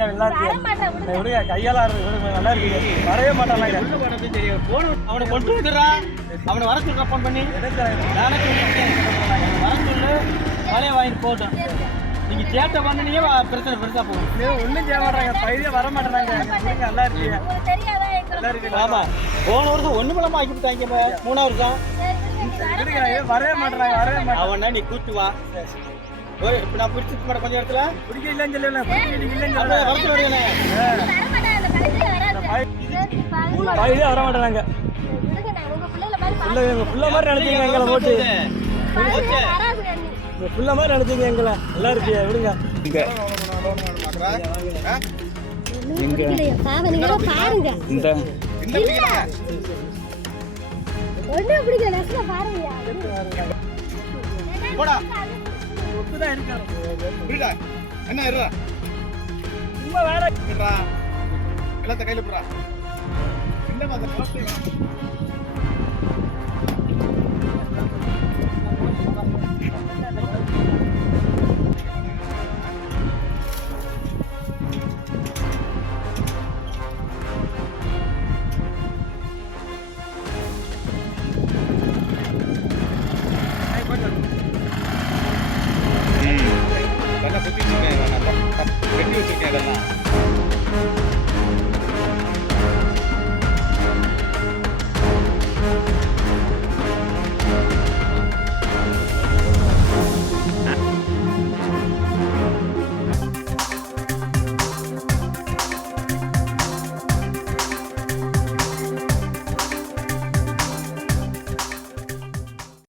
ராஜா நல்லா இருக்கு. விடுங்க கையால விடுங்க நல்லா இருக்கு. வரவே மாட்டாங்க. தெரியும் அவனை கொண்டு வந்துடுறா. அவனை வர சொல்ற ஃபோன் பண்ணி நானே வர சொல்லு. வலைய வாங்கி போட்டோம். நீங்க சேட்டை பண்ணீங்க பிரச்சனை பெருசா போகும். ஒன்றும் செய்ய மாட்டாங்க. பையன் வர மாட்டாங்க. நல்லா இருக்கு. நல்லா இருக்கு. ஆமா போன வருஷம் ஒண்ணு பழமா ஆக்கி விட்டாங்க. 3ஆவது வருஷம் வரவே மாட்டாங்க. வரவே மாட்டாங்க. அவனா நீ கூட்டு வா. இப்ப நான் பிடிச்சிட்டு மாட்டேன். கொஞ்சம் இடத்துல பிடிக்க இல்லைன்னு சொல்லல. வரச்சு வருங்க. பையனே வர மாட்டாங்க. புள்ள மாதிரி நினைச்சீங்க எங்களை போட்டு. புள்ள மாதிரி நினைச்சீங்க எங்களை. நல்லா இருக்கு. விடுங்க. பாருங்க இந்த ஒண்ணு பிடிக்கல பாருங்க. போடா ஒப்புதான் இருக்காரு. புரியுதா என்ன இருடா சும்மா வேற இருடா. எல்லாத்த கையில போடா. என்ன மாதிரி போஸ்ட் கட்டி வச்சிருக்கேன். இதெல்லாம்